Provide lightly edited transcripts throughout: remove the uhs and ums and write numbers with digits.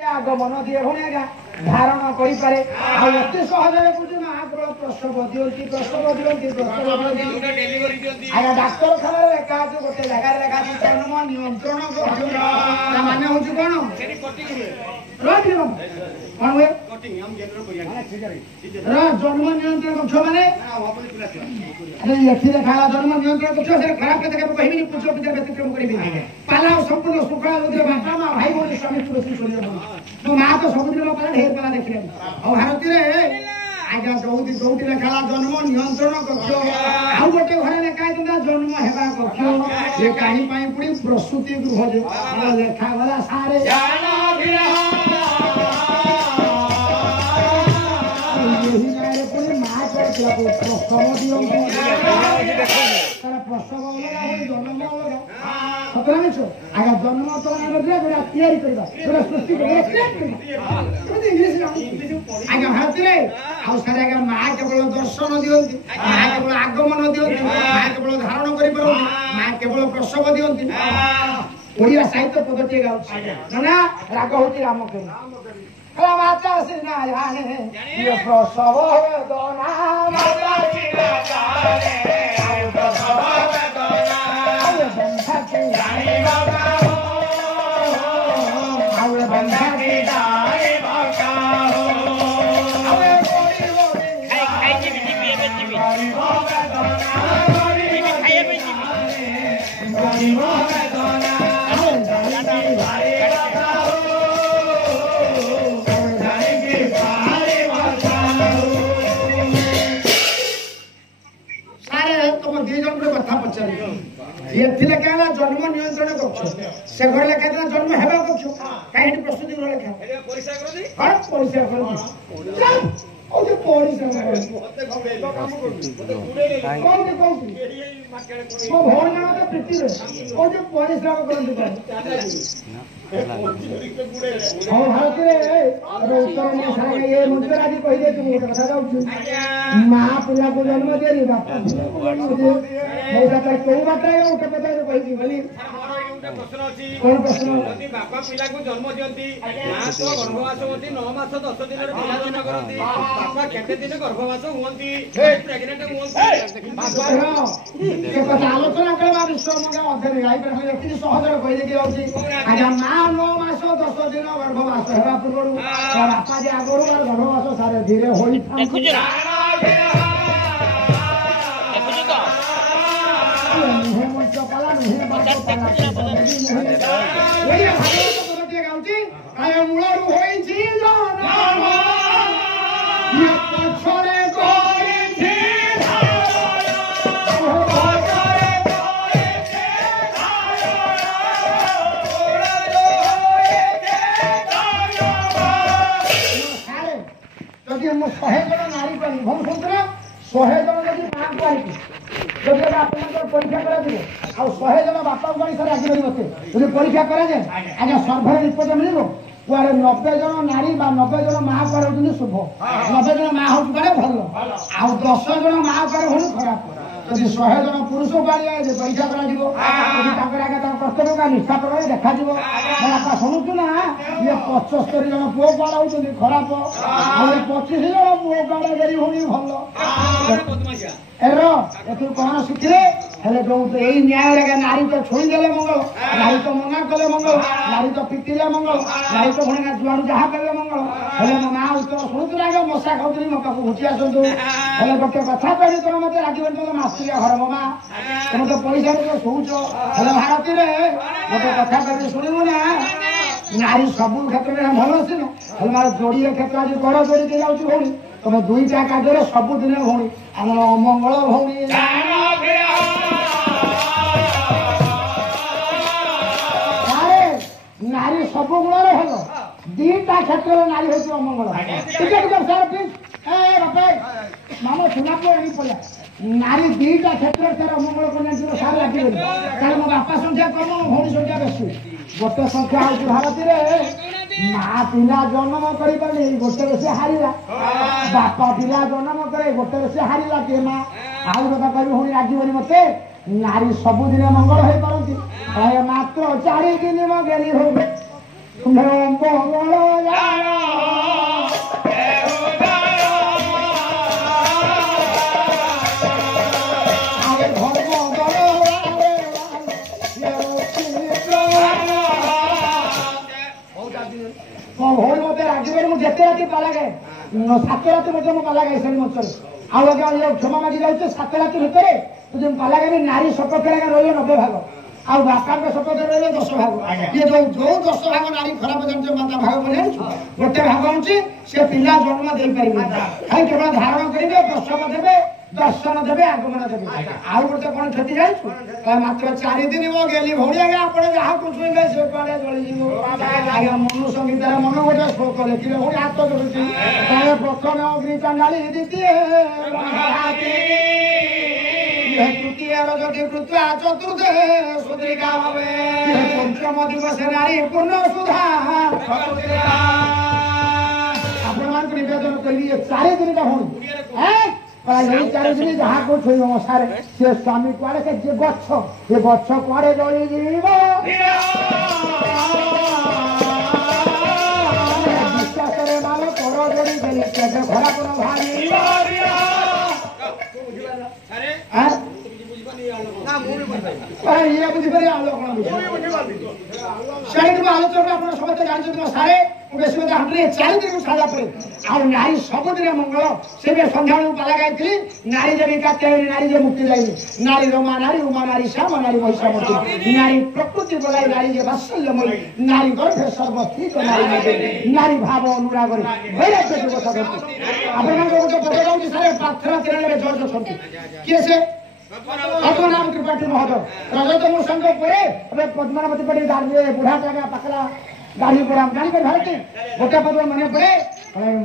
आगमन दिए भूमि आज्ञा धारण करें अति सहजरे पूजे महाप्रभु प्रसव दिखती प्रसव दिखती आज्ञा डाक्तखाना लेखा अच्छे गोटे जगार लेखा जन्म नियंत्रण मान हूँ कौन कौन हुए जन्म नियंत्रण कक्ष मैंने ये देखा जन्म नियंत्रण कक्ष खराब के कहबी पूजा पूजा व्यतिक्रम करी पाला संपूर्ण शुक्ला बापा माँ भाई भौणी स्वामी तुलसी शरीर मो माँ तो सबुदिन मो पाला ढेर पाला देखिले और भारत आज्ञा चौथी चौथी लेखा जन्म नियंत्रण कक्ष आउ गोटे घर लेखा जन्म हेबा कक्ष ये कहीं पुणी प्रसूति गृह लेखा गला सारे प्रसव दिखती प्रसव अलग जन्म अलग सतरा मिछ आगे जन्म तो सृष्टि आगे भारत आगे माँ केवल दर्शन दिखती माँ केवल आगमन दिखती माँ केवल धारण कर माँ केवल प्रसव दिखती ओडिया साहित्य पद्धति गाँव राग हूँ राम माता सिना जाने ये प्रसव वेदना माता सिना जाने ये प्रसव वेदना आवे बंधा की रानी बाबा हो आवे बंधा की रानी बाबा हो आवे गोरी गोरी खाई जी बिजी रानी बाबा दोना गोरी खाए बिजी गोरी बाबा दोना आवे रानी भाई जन्म नियंत्रण कक्ष से घर लेखा जन्म हेबा कक्ष कहीं प्रस्तुति घर लेखा परिसा माँ पिला को जन्म दे बापा कौन प्रश्न बापा पिला को जन्म दियंती मां तो गर्भवास होती 9 मास 10 दिन पिला जन्म करती बापा केते दिन गर्भवास हुंती प्रेग्नेंट हुंती से कथा आलोचना करबा विश्व मंगा अध्ययन गाई पर व्यक्ति सहजर कहि दे कि आजा मां 9 मास 10 दिन गर्भवास हेबा पूर्व बापा जे आगरो गर्भवास सारे धीरे होई देखु शहे जन नारी को भूम सुन शहे जन जब माँ को आई जब आप परीक्षा करा शहे जन बापा को आनी सारे आगे मत जब परीक्षा कराए आज्ञा सर्भर रिपोर्ट मिल कुआरे 90 जन नारी 90 जन माँ कुआरे होती शुभ 90 जन माँ हूँ कुआरे भल आउ 10 जन माँ कुआरे हूँ खराब जब 100 जन पुरुष को आए परीक्षा कर कर्तव्य का निष्ठा प्रकार देखा बापा शुणुचु ना ये 75 जन पुओ कुआड़े होती खराब 25 जन पुओ कुआड़े गरी होनी भल कौन शिखिले जो यही न्याय लगे नारी तो छुईदे मंगल नारी तो मना कले मंगल नारी तो पिटिले मंगल नारी तो पुणी जुआड़ जहाँ कले मंगल हेले मो माँ उत्तर शुणुतु लगे मशा खाऊली मो पाक घुटी आसतु हेले गोटे कथा कही तुम मत रागवे तुम मासिया घर मो माँ तुम तो पैसा शोच हेले भारती गोटे कथा कही शुणु ना नारी सब क्षेत्र में भल सीन हेले मार जोड़ी क्षेत्र आज कर जोड़ी के जाऊँ भौणी तुम दुईटा कार्य सबुदिन भौणी आम अमंगल भौणी नारी सब गुण भल दीटा क्षेत्र में नारी हूँ अमंगल सर प्लीज मामा सुना पड़ा नारी दीटा क्षेत्र तार अमंगल करना सार लगे कारण मो बापा संख्या कम भौणी संख्या बेसी गोटे संख्या हूँ भारत माँ पिला जन्म कर गोटे से हारा बापा पिला जन्म करे गोटे से हारा किए माँ आउ कथा कह भौणी रागीबनी मत नारी सबुदिन मंगल हो पारती मात्र 4 दिन मगेली हो मंगल ଭଉଣୀ ମତେ ରାଗିବେନି ମୁଁ ଯେତେ ରାତି ପାଲା ଗାଏ 7 ରାତି ମଧ୍ୟ ମୁଁ ପାଲା ଗାଏ ସେଇ ମଞ୍ଚରେ ଆଉ ଆଜ୍ଞା କ୍ଷମା ମାଗି ଯାଉଛି 7 ରାତି ଭିତରେ ଯଦି ମୁଁ ପାଲା ଗାଇବି ନାରୀ ସପକ୍ଷରେ ରହିବ 90 ଭାଗ ଆଉ ବାପାଙ୍କ ସପକ୍ଷରେ ରହିବ 10 ଭାଗ ଇଏ ଯୋଉ 10 ଭାଗ ନାରୀ ଖରାପ ଜାଣିଛ ମାତା ଭାଗ ବୋଲି ଜାଣିଛୁ ଗୋଟେ ଭାଗ ହଉଛି ସେ ପିଲା ଜନ୍ମ ଦେଇପାରିବେ ଖାଲି କେବଳ ଧାରଣ କରିବେ ପ୍ରସବ ଦେବେ ଦର୍ଶନ ଦେବେ ଆଗମନ ଦେବେ ଆଉ ଗୋଟେ କଣ କ୍ଷତି ଜାଣିଛୁ ମାତ୍ର 4 ଦିନ ମୋ ଗେଲି ଭଉଣୀ ଆଜ୍ଞା ଆପଣ ଯାହାକୁ ଛୁଇଁବେ ସେ କୁଆଡେ ଜଳିଯିବ ଆଜ୍ଞା ମନୁ ସଂଗୀତାର ମନ ଗୋଟେ ଶ୍ଲୋକ ଲେଖିଲେ ଭଉଣୀ ହାତ ଯୋଡୁଛି ପ୍ରଥମେ ଅଗ୍ନି ଚାଣ୍ଡାଳି ଦ୍ୱିତୀୟ ତୃତୀୟ ଯଦି କୃତ୍ୟା ଚତୁର୍ଥେ ସୁଦ୍ରିକା ଭବେ ପଞ୍ଚମ ଦିବସେ ନାରୀ ପୂର୍ଣ୍ଣ ସୁଧା ଆପଣମାନଙ୍କୁ ନିବେଦନ କରିବି 4 ଦିନଟା ଭଉଣୀ 4 ଦିନ ଯାହାକୁ ଛୁଇଁବ ମଶାରେ ସେ ସ୍ୱାମୀ କୁଆଡେ ସେ ଗଛ କୁଆଡେ ଜଳିଯିବ ବିଶ୍ୱାସରେ ମାଲ କର ଯୋଡ଼ି ଦେଲି କେବେ ଖରାପ ନ ଭାବିବ ଇଏ ବୁଝିପାରିବେ ଆଲୋ କଣ ସେଇଠି ଆଲୋଚନା ଆପଣ ସମସ୍ତେ ଜାଣିଛନ୍ତି ସାରେ ବେଶୀ କଥା ହାଟରେ 4 ଦିନ ସାରିଲା ପରେ ଆଉ ନାରୀ ସବୁଦିନ ମଙ୍ଗଳ ସେ ବି ସନ୍ଧ୍ୟାବେଳକୁ ପାଲା ଗାଇଥିଲି ନାରୀ ଯେ ବିକାତ୍ୟା ନାରୀ ଯେ ମୁକ୍ତି ଯାଇନି ନାରୀ ରମା ନାରୀ ଉମା ନାରୀ ଶ୍ୟାମ ନାରୀ ମହିଷାମତୀ ନାରୀ ପ୍ରକୃତି ବୋଲାଇ ନାରୀ ଯେ ବାତ୍ସଲ୍ୟମୟୀ ନାରୀ ଗର୍ଭେ ସର୍ବସ୍ଥିତ ନାରୀ ଭାବ ଅନୁରାଗରେ ବୈରାଗ୍ୟ ଦିବସ ଆପଣମାନଙ୍କ ଗୋଟେ ପଦ ଯାଉଛି ସାରେ ପ୍ରାର୍ଥନା ତିରଣରେ ଜର୍ଜ ଅଛନ୍ତି କିଏ ସେ पद्मनाभ त्रिपाठी महोदय रजत मुसंग पे पद्मनाभ त्रिपाठी बुढ़ा टागा पकड़ा गाड़ी पर हम जानी कर भारती गोटा पद मन पड़े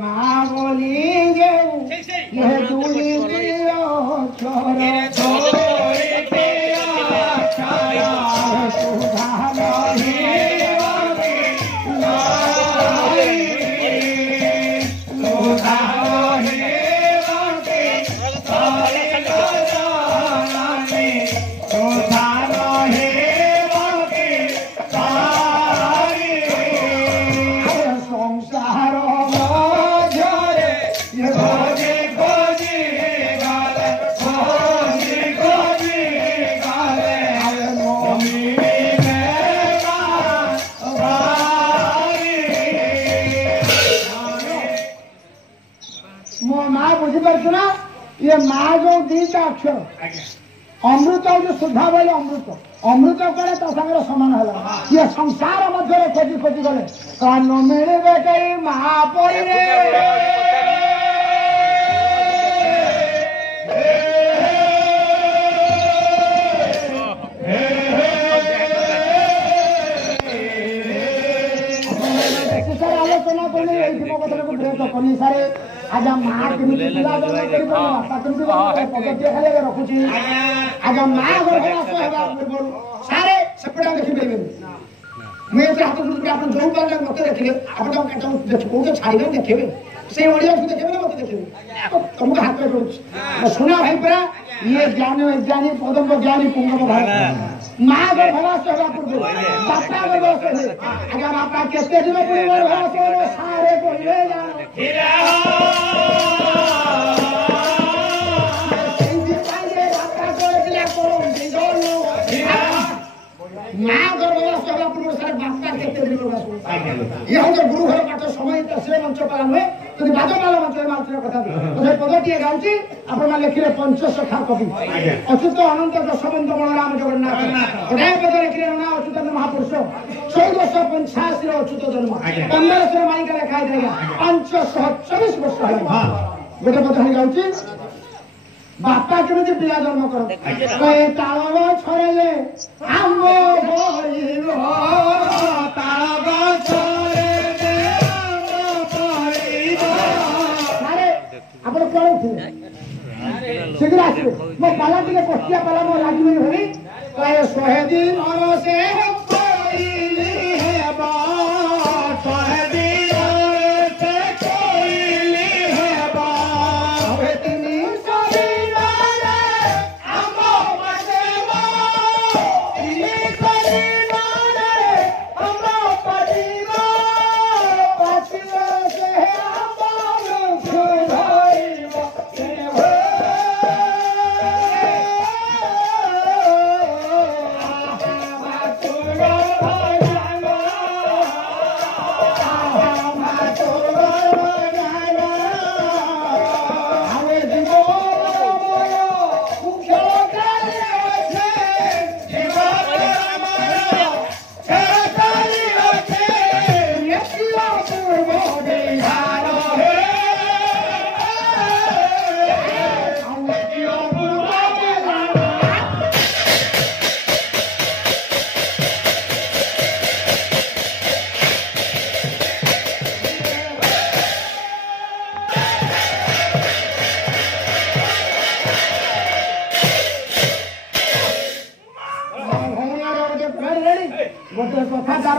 माँ बोली ये दूली दियो छोरे छोरे पिया छाया सुधा नहीं ये माँ जो दीटा अक्षर अमृत जो सुधा बोले अमृत कड़े तो सागर समान है ये संसार मध्य खोजी खोजी गले कान मिले कई माँ पड़े आलोचना करनी सारे आज माँ केमी पिला जन्म कर बापा केमी पदटे खाली रखुची आज माँ घर पूर्व सारे सेपटा देखिए मुझे हाथ आप जो पार मत देखिए आप कौन छाड़े देखिए से ओडिया देखिए ना मत देखिए तुमको हाथ जोड़ सुना भाई परा ये ज्ञान ज्ञानी पदम ज्ञानी पुंगम भारत माँ घर भरास पूर्व बापा घर भरास आगे बापा केते दिन पूर्व भरास सारे बोले माँ घर भरास पूर्व सारे बापा केते दिन ये हम गुरु घर पाठ समय से मंच पालन हुए तो बादमाला मंच मात्र कथा पदटी गाँची आप लिखिले पंचसखा कवि अच्युत अनंत दशबंध बलराम जगन्नाथ हृदय पद लिखिले ना अच्युतानंद महापुरुष 1485 अच्युत जन्म 1500 मालिका लेखा देगा 524 वर्ष गोटे पद गाँची बापा केमी पिला जन्म कर ताल गछरे आम आप कौन शीघ्र आसवे मो पाला टे कष्टिया पाला मो लगे भाई कहे 100 दिन से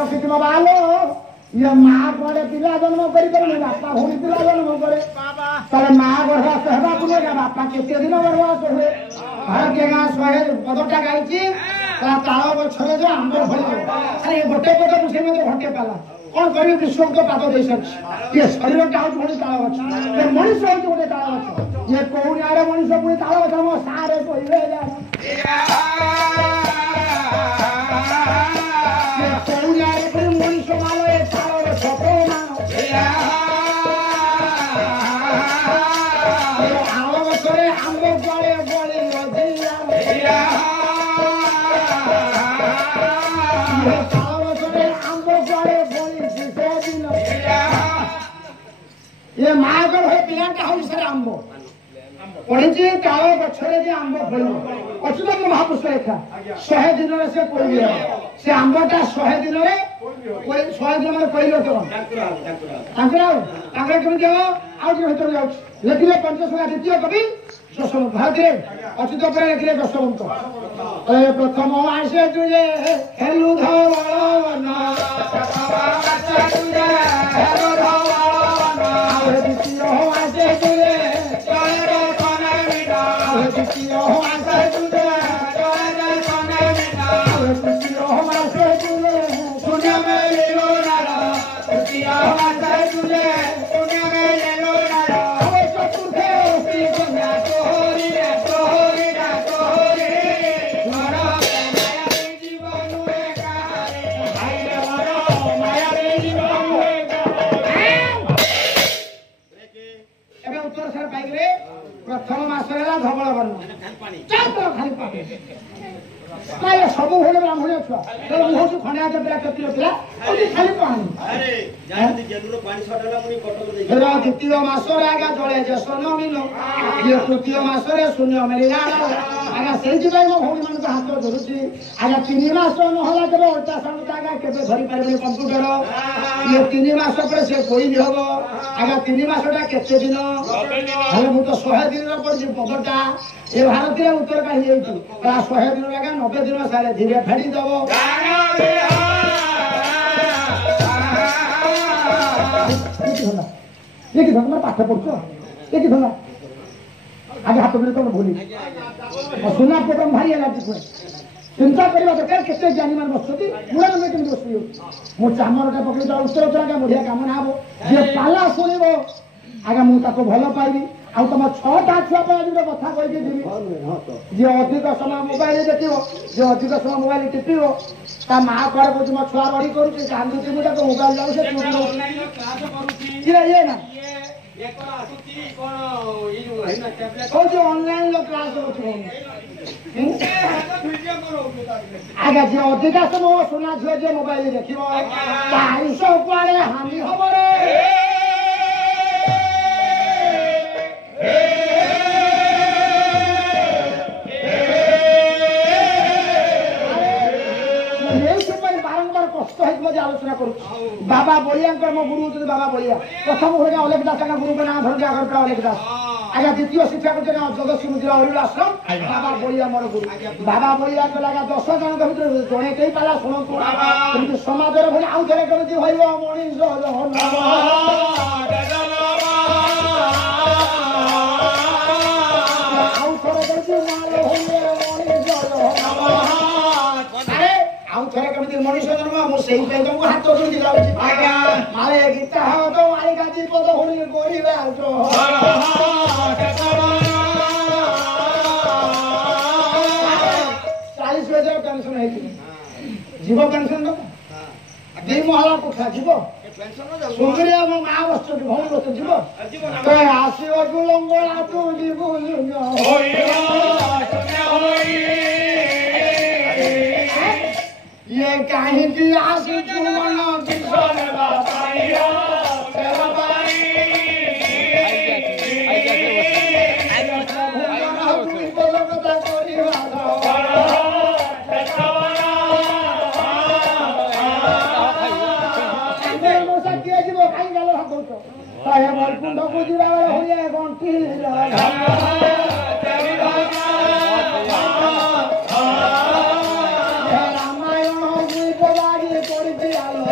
बसिथिब बालो ये माँ कड़े पिला जन्म करें बापा भूमि पिला जन्म करे ताले माँ गर्भवास हेबा पुनेगा बापा केते दिन गर्भवास हुए भारत गाँ 100 गाई ताल गरे जो आंब फल अरे गोटे पट मुझे घंटे पाला कौन कर विश्व तो पाद दे ये शरीर टा हूँ पुणी ताल गछ मनीष हूँ गोटे ताल गछ ये कौन आरे मनीष पुणी ताल गछ मो सारे कहले कौन आरे पुणी मनीष माल ए ताल गछ आम गछरे आंब गले गले ये माँ गर्भ पिलाटा हूँ सर आंब पढ़ी ताल गरे आंब फल अच्युत महापुरुष लेखा 100 दिन से कोई से आंबटा 100 दिन 100 दिन कहल केमी लिखिले पंचशला द्वितीय कवि दशवंत भारत अच्युत पर लिखिले दशवंत प्रथम आसे तुझे हेलु धवल द्वितीय आसे तुझे द्वितीय आसे तुझे तृतीय आसे तुझे शून्य में लीलो नारा तृतीय आसे तुझे शून्य में लीलो नारा चतुर्थ श्री कन्या तोहरी तोहरी तोहरी माया जीवन माया जीवन उत्तर सर पाइक प्रथम मसरे धवल वर्ण खाली पानी सब घोड़े ब्राह्मण छुआ मुह खंडिया पिला क्षति पिला खाली पानी द्वितीय मसरे आगे जड़े जेस नमीन ये तृतीय मसरे शून्य मिलला आगे से मो भौणी मान हाथ धरुची आगे 3 मास नहला केवे अल्ट्रासाउंड आगे केवे धरी पारे कंप्यूटर ये 3 मास पर से कोई भी हम आगे 3 मासटा केते दिन हम तो 100 दिन पर जे पदटा ये भारत उत्तर का 100 दिन लगा 90 दिन सारे धीरे फेड़ी दब ये कि धंदा पाठ पढ़छ ये कि धंदा आगे हाथ में तो भूली सुना प्रोग्राम भारी एलर्जी हुए चिंता करवा दरकार केते ज्ञानी मान बसती मुड़ा में केम बसती मो चामरटा पकड़ी जा उत्तर उत्तर बढ़िया काम ना हो जे पाला सुनिबो आगे मु ताको भलो पाइबी आ तुम 6टा छुआ पे आज कथा कहि देबी जे अधिक समय मोबाइल देखिबो जे अधिक समय मोबाइल टिपिबो ता मां कर को तुम छुआ बड़ी करू कांदू तुम ताको मोबाइल जाऊ से ऑनलाइन क्लास करूची ये ना एक आसुती कोन ई जो है ना टैबलेट ओ जो ऑनलाइन लो क्लास होची वीडियो करो आगे जे अधिक समय सुना जे मोबाइल देखिबो ताई सो पारे हानि होबो रे बारंबार कष्ट है आलोचना करूँ बाबा बलिया मो गुरु होते बाबा बलिया प्रथम घर अलेख दास गुरु का नाम धर आगर अलेख दास आगे द्वितीय शिक्षा करते जगत मंदिर हरिल आश्रम बाबा बलिया मोर गुरु बाबा बलिया लगा 10 जन भर जड़े कई पाला शुणु समाज भले आउ थे कमी भैर मनीष मनीष जन्म मुझे तुमको हाथ जोड़ी जाऊँ आज्ञा मारे गीता हो तो मारे गाजी पद होनी गोरी बाजो 40 बजे पेंशन है जीव पेंशन दो 2 महला कोठा जीव सुंदरिया मो मां बस भौणी बस जीव तो आसीव जुलंगला तू जीव ये कहीं की आसी जुमना किसान बापाइया बापाई आइया बोलता कोरी वाला मैं मोसा किए जीव खाई गलो हाथ दो ताहे मोर कुंड को जीवा होया गंटी रामायण मुई पवारी पड़ी आलो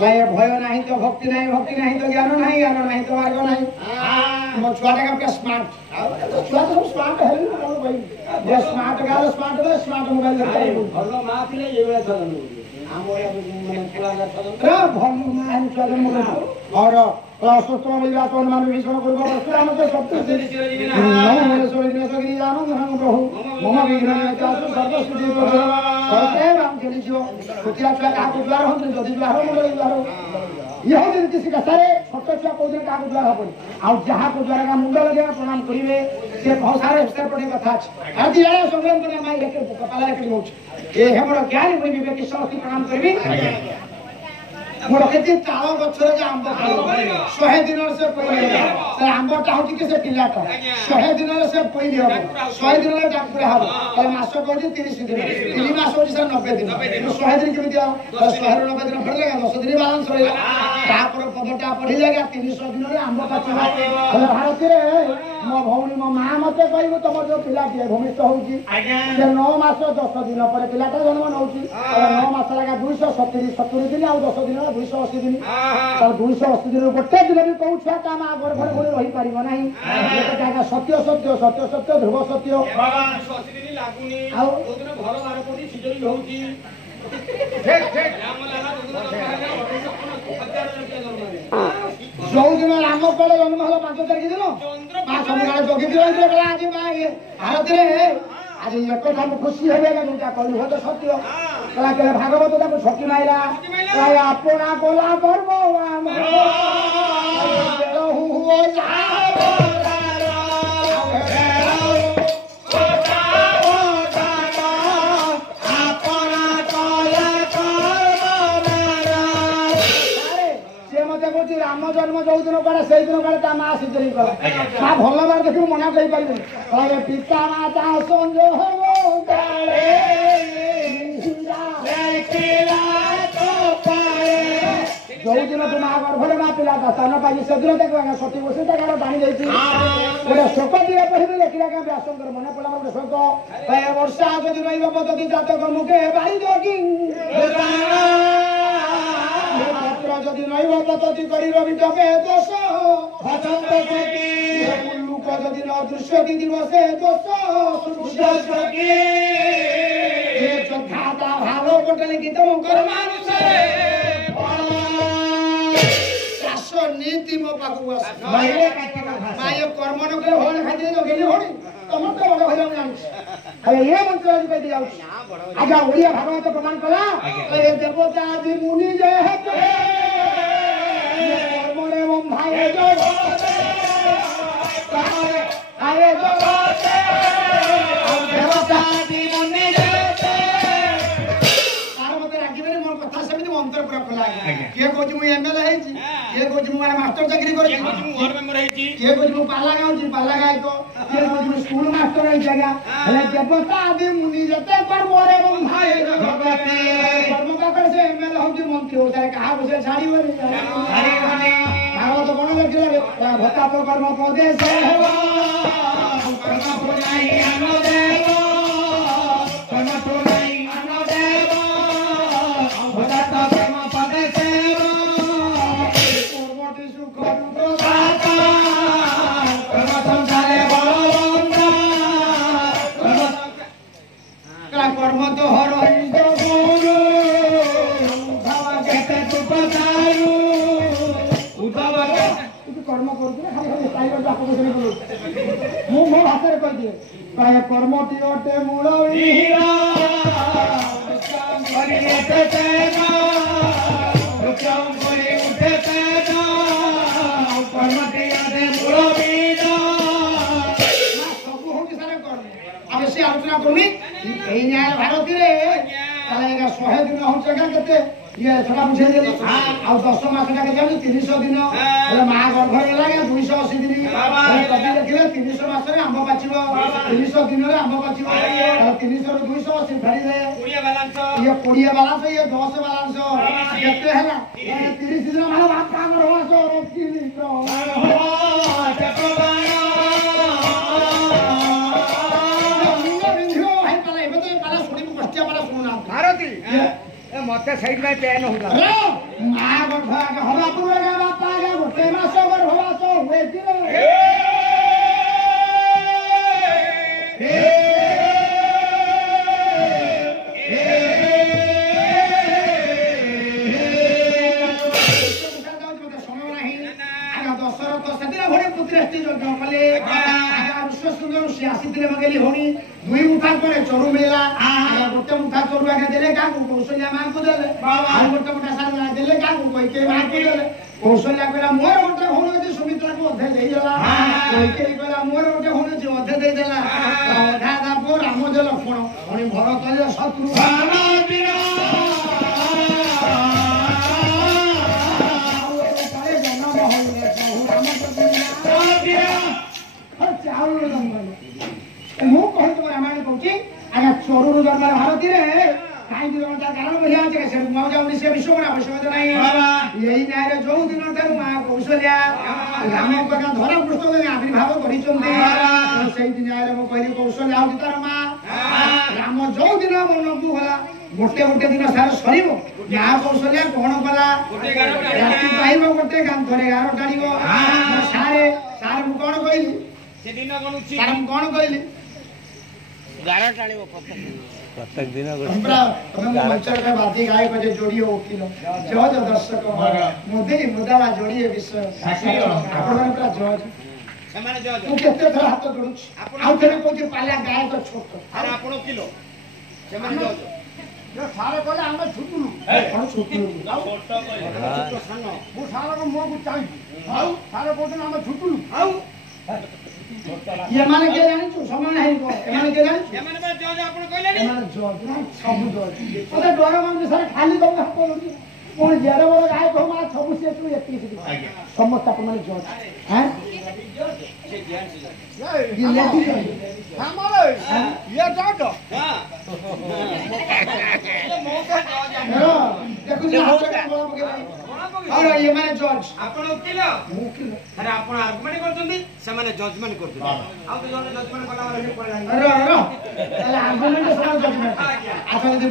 भय नहीं तो भक्ति नहीं, भक्ति नहीं तो ज्ञान नहीं, ज्ञान नहीं तो मार्ग नहीं। मो छुआटा का स्मार्ट छुआ तो स्मार्ट है भाई, जे स्मार्ट गाल स्मार्ट बे स्मार्ट मोबाइल धरते भलो मां पिले ये बेला चलन हमरे मन पूरा चलन रे भलो मां चलन मोबाइल और सुस्तम मिला तो मान विश्व करबो सुरा मते सब कुछ नमो महेश्वरी नसगिरी जानो धन प्रभु मम विघ्न चासु सर्व सिद्धि प्रभु सत्य राम चली जो कुतिया का को द्वार हो जदि द्वार हो द्वार यह दिन किसी का सारे छोटे छुआ को दिन का द्वार हो आ जहां को द्वार का मुंडा लगे प्रणाम करिवे से बहुत सारे स्तर पर कथा छ आदि जाने संग्राम करना माई लेके कपाला लेके होछ ए हमर ज्ञान कोई विवेक के साथ प्रणाम करबी मोर केते ताଳ ଗଛରେ ଯେ ଆମ୍ବ ଖାଇବ 100 ଦିନରେ ସେ ପଇଲେ ସେ ଆମ୍ବଟା ହଉଛି କି ସେ ପିଲାଟା 100 ଦିନରେ ସେ ପଇଲି ହବ 100 ଦିନରେ ଡାକ୍ତର ହବ ତାହେଲେ ମାସ କହୁଛି 30 ଦିନ 3 ମାସ ହଉଛି ସେ 90 ଦିନ 100 ଦିନ କେମିତି ହବ 100 ରୁ 90 ଦିନ ଫେରିଲା 10 ଦିନ ବାଲାନ୍ସ ରହିଲା ତାପରେ ପଦଟା ପଢିଲା 300 ଦିନରେ ଆମ୍ବ ପାଚିବ ହେଲେ ଭାରତରେ ମୋ ଭଉଣୀ ମୋ ମା ମତେ କହିବ ତମ ଯୋଉ ପିଲାଟିଏ ଭୂମିଷ୍ଠ ହଉଛି ସେ 9 ମାସ 10 ଦିନ ପରେ ପିଲାଟା ଜନ୍ମ ନଉଛି 9 ମାସ ଲାଗା 270 ଦିନ ଆଉ 10 ଦିନ 280 दिन 280 दिन गोटे दिन भी कहूँ छुआ ता माँ घर घर रही पार ना सत्य सत्य सत्य सत्य ध्रुव सत्य जो दिन राम कल जन्म हल 5 तारिख दिन जगी आज भारत आज एक कथा खुशी हे जोटा कहलु हो तो सत्य कला के भागवत ताको छकी माइला काय अपना कोला कर्म राम जन्म जो दिन कड़े से दिन कड़े माँ सीजरी कला भल बार देखिए मना कर पारे पिता माता संजोग जो दिन तुम गर्भर माँ पिला स्थान पाई से दिन देख सती बसी तार टाणी गोटे शोक दिए पढ़ी लेखिला क्या व्यासंकर मन पड़ा गोटे शोक वर्षा जदि रही जातक मुखे बाई जदि नैवती कर दोष लुक जदि न दृश्य दिवसे दोष भाव पटले गीत नीति मो पाखु कर्म न करे खाते गेली होनी तुम तो बड़ भैया जानी ये मंत्र आज कह दिया आज ओडिया भागवत प्रमाण कला देवता आदि मुनि जय कर्मरे भाई आए देवता आदि मुनि कथा सेमती मंत्र पूरा खोला किए कौच मु एमएलए हेची किए कौच मु मास्टर चाकरी कर घर मेंबर हेची किए कौच मु पाला गाउची पाला गाय तो किए कौच मु स्कूल मास्टर हेची जगह हेले देवता आदि मुनि जते पर मोरे भाई भगवती कर्म का कर से एमएलए होची मंत्री हो जाए कहा बसे छाड़ी बनी अरे बने भागवत कोन लेखिला भता तो कर्म पदे से हेवा कर्म पुराई अनो देव कर्म पुराई अनो देव भता कर्म पदे से पूर्वति सुख प्रसाद कर्म संसारे बलवंत कर्म तो हर गुरु उद्धव केते तुपदारु उद्धव कर्म करते खाली टाइगर जाको बसने को मु मो भाषा रे कह दिए काय कर्म तियोटे मूल हीरा काम करिते तेना रुकम करि उठे तेना कर्म तियोटे मूल हीरा सब हो कि सारे कर्म अब से आलोचना करूनी एई न्याय भारत रे ताले 100 दिन हो जगह केते ये छका बुझे देली आ 10 मास का के जानी 300 दिन बोले मा गर्भ रे लागे 280 दिन कभी देखिले 300 मास रे आंब पाचिबो 300 दिन रे आंब पाचिबो 300 रे 280 धरी दे 20 बैलेंस ये 10 बैलेंस केते हला 30 दिन माने बात काम रो सो रे की रो मत साइड में पेन होगा मां गठा हमरा पुरा बापा के गोटे मास बर होवा तो हुए दिलो दुई मुठा पर चोरू मिला गोटे मुठा चोरू आगे देले का कौशल्या मां को देले और गोटे मुठा साल देले का कोई के मां को देले कौशल्या कहला मोर गोटे होनो जे सुमित्रा को अधे देई देला कोई के कहला मोर गोटे होनो जे अधे देई देला अधा दा पो राम जे लक्ष्मण अनि भरत जे शत्रु ମୁଁ କହି ତୁମ ରାମାୟଣ କହୁଛି ଆଜ୍ଞା ଚୋରରୁ ଜନ୍ମ ଭାରତୀ ରେ କାହିଁକି ଜଣଟା କାରଣ ବଢିଆ ଅଛି ସେ ମୁଁ ଯାଉନି ସେ ବିଶ୍ୱ ଆବଶ୍ୟକତା ନାହିଁ ଏଇ ନ୍ୟାୟରେ ଯୋଉ ଦିନ ଠାରୁ ମା କୌଶଲ୍ୟା ରାମଙ୍କ ଧରା ପୃଷ୍ଠରେ ଆବିର୍ଭାବ କରିଛନ୍ତି ସେଇ ନ୍ୟାୟରେ ମୁଁ କହିଲି କୌଶଲ୍ୟା ହଉଛି ତାର ମା ରାମ ଯୋଉ ଦିନ ମନକୁ ଗଲା ଗୋଟେ ଗୋଟେ ଦିନ ସାର ସରିବ ମା କୌଶଲ୍ୟା କଣ କଲା ରାତି ପାଇବ ଗୋଟେ କାନ୍ଥରେ ଗାର ଟାଣିବ ସାରେ ମୁଁ କଣ କହିଲି ସେ ଦିନ ଗଣୁଛି ସାର ମୁଁ କଣ କହିଲି ଗାର ଟାଣିବ ପ୍ରତ୍ୟେକ ଦିନ मंचर बाती गाय बजे जोड़िए वकील जज दर्शक मुदे मुदाला जोड़िए विषय आपण पूरा जज ସେମାନେ ଜଜ ମୁଁ କେତେ ଥର ହାତ ଯୋଡୁଛି ଆଉ ଥରେ କହୁଛି ପାଲିଆ ଗାୟ ତ ଛୋଟ ଆରେ ଆପଣ କିଲୋ ସେମାନେ ଜଜ ଯେ ସାର କହିଲେ ଆମେ ଛୁଟୁଲୁ କଣ ଛୁଟୁଲୁ ଆଉ ଛୋଟ ସାନ ମୁଁ ସାରଙ୍କ ମୁହଁକୁ ଚାହିଁବି ଆଉ ସାର କହୁଛନ୍ତି ଆମେ ଛୁଟୁଲୁ ଆଉ ଏମାନେ କେ ଜାଣିଛୁ ସମାନ ହେଇବ ଏମାନେ କେ ଜାଣିଛୁ ଏମାନେ ବା ଜଜ ଆପଣ କହିଲେନି ଏମାନେ ଜଜ ସବୁ ଜଜ ମତେ ଡର ମାନେ ସାର ଖାଲି ଦମ ପଡୁଛି ପୁଣି ଜେଡ ବଡ ଗାୟ କହ ମା ସବୁ ସେ ତୁ ଏତିକି ସମସ୍ତେ ଆପଣ ମାନେ ଜଜ ହାଁ ସେମାନେ ଜଜମେଣ୍ଟ କରୁଛନ୍ତି ଆଉ ତ ଜଣେ ଜଜମେଣ୍ଟ କଲା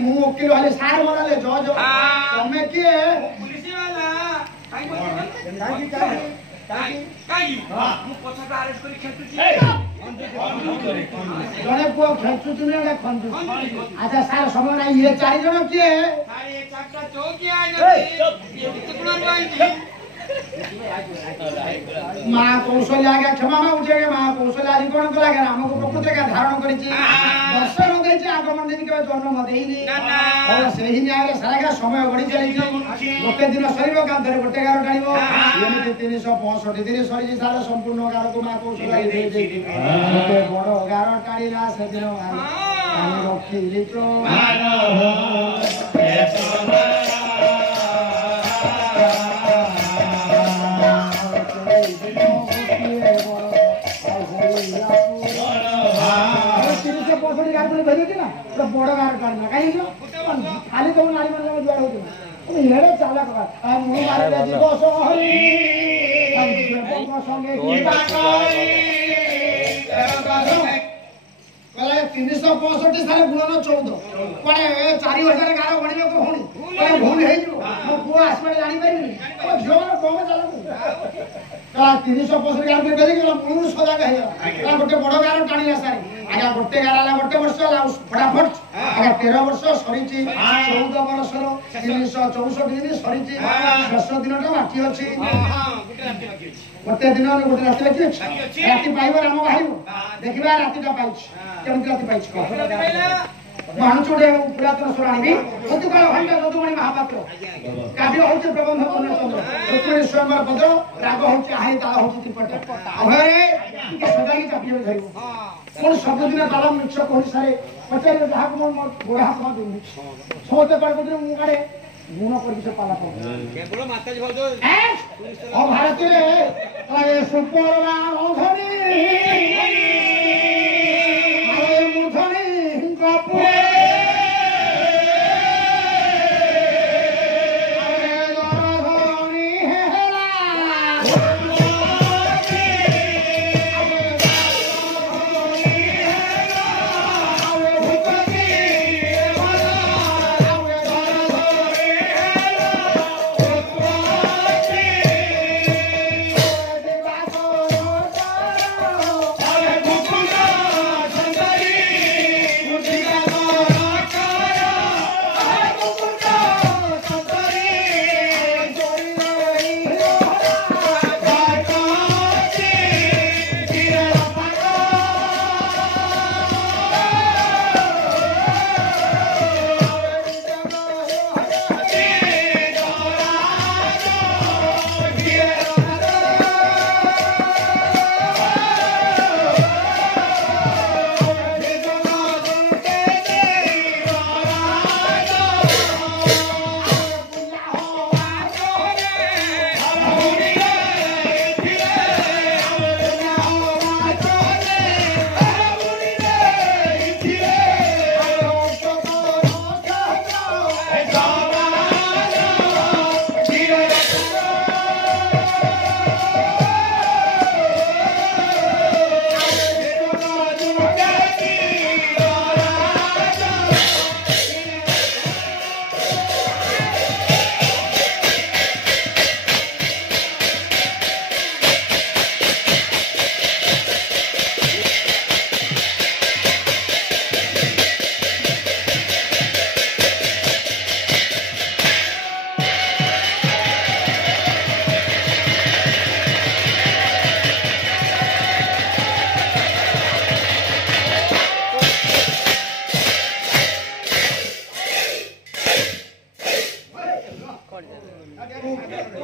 ମୁଁ ଓକିଲ ହେଲେ ସାର୍ ବନାଲେ ଜଜ ତମେ କିଏ ପୁଲିସ ବାଲା ମୁଁ ପଛଟା ଆରେଷ୍ଟ କରି ଖେଚୁଛି ଜଣେ ପୁଅ ଖେଚୁଛୁ ନା ଖଞ୍ଜୁ ଆଚ୍ଛା ସାର୍ ସମୟ ନାହିଁ ଇଏ 4 ଜଣ କିଏ মা কৌশল্যা আগে ক্ষমা মাগুছে মা কৌশল্যা আজ কোন কলা রামকে প্রকৃতি ধারণ করেছি দর্শন দিয়েছে আগমন দিন কেবে জন্ম দেইনি সেই ন্যায় সারা সময় গড়ি চালিছে গোটে দিন সরিব কান্থরে গোটে গার টাণিব এমনি 365 দিন সরিছি সারা সম্পূর্ণ গারକୁ মা কৌশল্যা ଦେଇଛି গোটে বড় গার টাণিলা সেদিন আমি রক্ষিলি তো बड़ गार टाणना कहीं खाली तुम नारी मान जुआर हो इे चाला मुझे जीव संगे 365 सारे गुणन 14 कड़े 4000 गार गणिल को होनी भूल हो पुआ आसपे जापारे झील कम चल 365 गार मूल सजाग हो गोटे बड़ गार टाणिला सारे आगे गोटे गार गोटे वर्ष फटाफट आगे 13 वर्ष सरी 14 वर्ष 364 दिन सरी शेष दिन बाकी अच्छी गोटे दिन गोटे राति बाकी अच्छी राति पाइब राम बाहर देखा रातिटा पाई केमती राति पाई महाचुड़े पुरातन शुणी सतुकाल घंटा यदुमणि महापात्र काव्य हूँ प्रबंध पूर्णचंद्र ऋतुमणि स्वयंवर भद्र राग हूँ आहे ताल हूँ त्रिपट अभय सजाई चापी धर कौन सबुदिन ताल मिक्ष कह सारे पचार जहाँ को गोड़ा हाथ दूनी समस्ते कहे मुझे गुण कर पाला केवल माताजी भाउज भारतीय सुपर्णा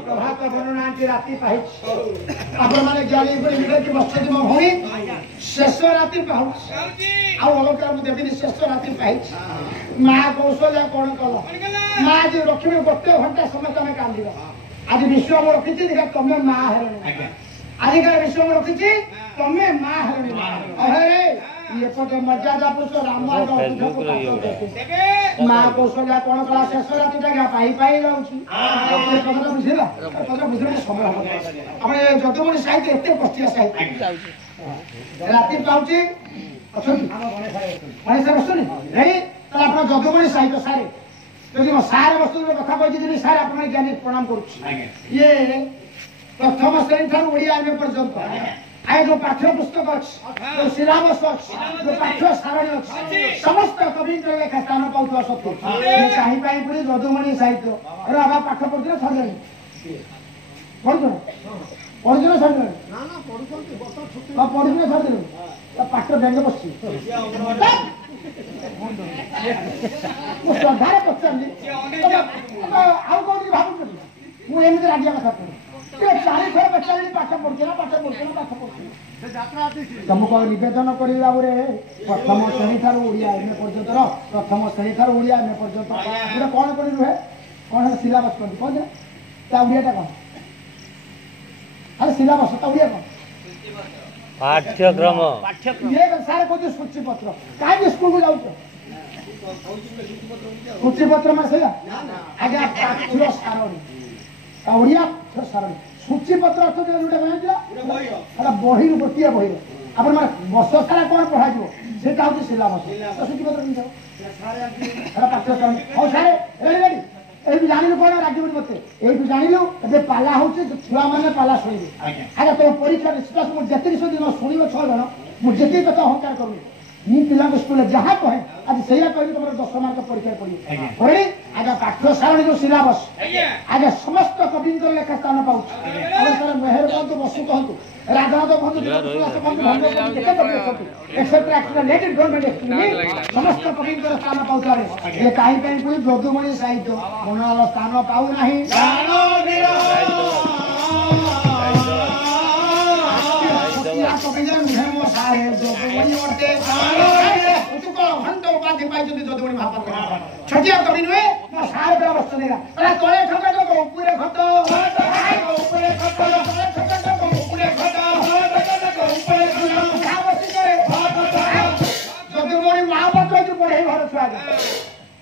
प्रभात वर्णना राति आपने ज्ञानी बस्ती मो भौणी शेष राति अलंकार देवी शेष राति माँ कौशल्या कौन कल माँ जी रखी गोटे घंटा समय तुम कांद आज विश्व में रखी देखा तुम्हें माँ हेर आजिकार विश्व में रखी तुम्हें माँ हेर एपटे मर्यादा पुरुष राम माँ कौशल्या कौन कला शेष राति जगह पाई जाऊँगा बुझेगा बुझे समय हम अपने जदुमणि साहित्य एत बस्तिया साहित्य राति पाऊँगी अच्छा गणेश बसुनी नहीं आप जदुमणि साहित्य सारे जदि मो सारे वस्तु कथा कही सारे आप ज्ञानी प्रणाम करुए प्रथम श्रेणी ठार ओडिया एम पर्यंत आए जो पाठ्य पुस्तक अच्छी जो सिलाबस अच्छी जो पाठ्य सारणी अच्छी समस्त कवि लेखा स्थान पाऊा सत्य कहीं पड़ी जदुमणि साहित्य अरे बाबा पाठ पढ़ुଥିଲେ छाड़े पढ़ुଥିଲେ छाड़े पढ़ुଥିଲେ छाड़े पाठ व्यंग बस श्रद्धार पचारि आउ कौन भावुँ मुझे राजा कथा पढ़े 4 थर पचारि पाठ पढ़ुना पाठ पढ़ुना पाठ पढ़ुना तुमको नवेदन करा प्रथम श्रेणी ठार ओडिया एम ए पर्यंतर प्रथम श्रेणी ठार ओडिया एम ए पर्यंत गोटे कौन कर रुहे कौन है सिलेबस करती कौन ओडियाटा कौन अरे सिलेबस ओडिया कौन पाठ्यक्रम ये सारे कहते सूचीपत्र कहीं स्कूल को जाऊँ सूचीपत्र में से आगे पाठ्य सारणी ओडिया सारणी सूचीपत्र अर्थ जो बही गोटे बही आप वर्ष सारा कौन पढ़ा से सिलेबस सूचीपत्र पाठ्य सारणी हाँ सारे ये जानलु कौन राज्य मत ये जानलु ए पाला हूँ छुआ मैंने पाला शुणे आगे तुम परीक्षा मुझे दिन शुण 6 जन मुझे कत अहंकार करूँ मु पिला स्कूल जहाँ कहे आज से कह तुम 10 मार्क परीक्षा पढ़ी आगे पाठ्य सारणी जो सिलेबस आगे समस्त कवि लेखा स्थान पाँच मेहर कहतु बसु कहतु ରାଜନାଥ ବନ୍ଧୁ ସମସ୍ତ କବିଙ୍କର ସ୍ଥାନ ପାଉଥିବାରେ ଏ କାହିଁ ପାଇଁ ପୁଣି ଯଦୁମଣି ସାହିତ୍ୟ ମନର ସ୍ଥାନ ପାଉନାହିଁ। ଛୋଟିଆ କବି ନୁହେଁ ମୋ ସାର ପୁରା ବସ୍ତ ନେଲା ତଳେ ଖତ ଉପରେ ଖତ ଉପରେ ଖତ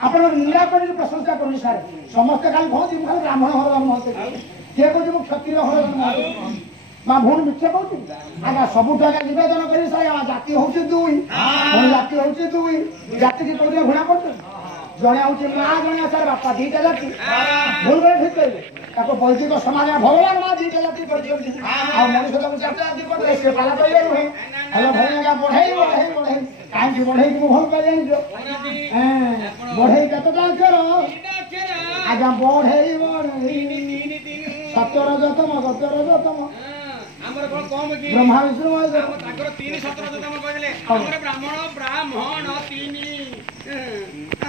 ଆପଣ ନିନ୍ଦା କରି ପ୍ରଶଂସା କରୁନି ସାର୍ ସମସ୍ତେ ଖାଲି କହନ୍ତି ମୁଁ ଖାଲି ବ୍ରାହ୍ମଣ ଘର ଜନ୍ମ ହଉଛି କିଏ କହୁଛି ମୁଁ କ୍ଷତ୍ରିୟ ଘର ଜନ୍ମ ହଉଛି ମା ଭଉଣୀ ମିଛ କହୁଛି ଆଜ୍ଞା ସବୁଠୁ ଆଜ୍ଞା ନିବେଦନ କରି ସାର୍ ଜାତି ହଉଛି ଦୁଇ ଜାତି ହଉଛି ଦୁଇ ଜାତିକି କହୁଥିଲେ ଘୃଣା କରୁଛନ୍ତି ଜଣେ ହଉଛି ମା ଜଣେ ସାର୍ ବାପା ଦିଟା ଜାତି ଭୁଲ করে ଠିକ କହିଲେ ତାକୁ ବୈଦିକ ସମାଜ ଭଗବାନ ମା ଦିଟା ଜାତି କରିଛନ୍ତି ଆଉ ମଣିଷ ତାକୁ ଚାରିଟା ଜାତି କରିଦେଲେ ସେ ପାଲା କହିଲେ ନୁହେଁ ହେଲେ ଭଉଣୀ ଆଜ୍ଞା ବଢେଇ ବଢେଇ ବଢେଇ କାହିଁକି ବଢେଇକି ମୁଁ ଭଲ ପାଇ ଜାଣିଛ ବଢେଇ କେତେଟା ଅକ୍ଷର ଆଜ୍ଞା ବଢେଇ ବଢେଇ ସତର ଯତମ ଆମର କଣ କମ କି ବ୍ରହ୍ମା ବିଷ୍ଣୁ ତାଙ୍କର 3 17 ଯତମ କହିଲେ ଆମର ବ୍ରାହ୍ମଣ ବ୍ରାହ୍ମଣ 3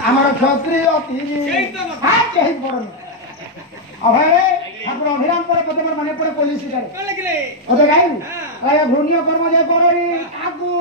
ଆମର କ୍ଷତ୍ରିୟ 3 କେହି ପଡୁନି ଅଭୟ ଠାକୁର ଅଭିରାମ ପରେ ପଦେ ମୋର ମନେ ପଡେ ପୋଲିସ ପଦେ ଗାଇବି ଘୂର୍ଣ୍ୟ କର୍ମ ଯେ କরি কাকু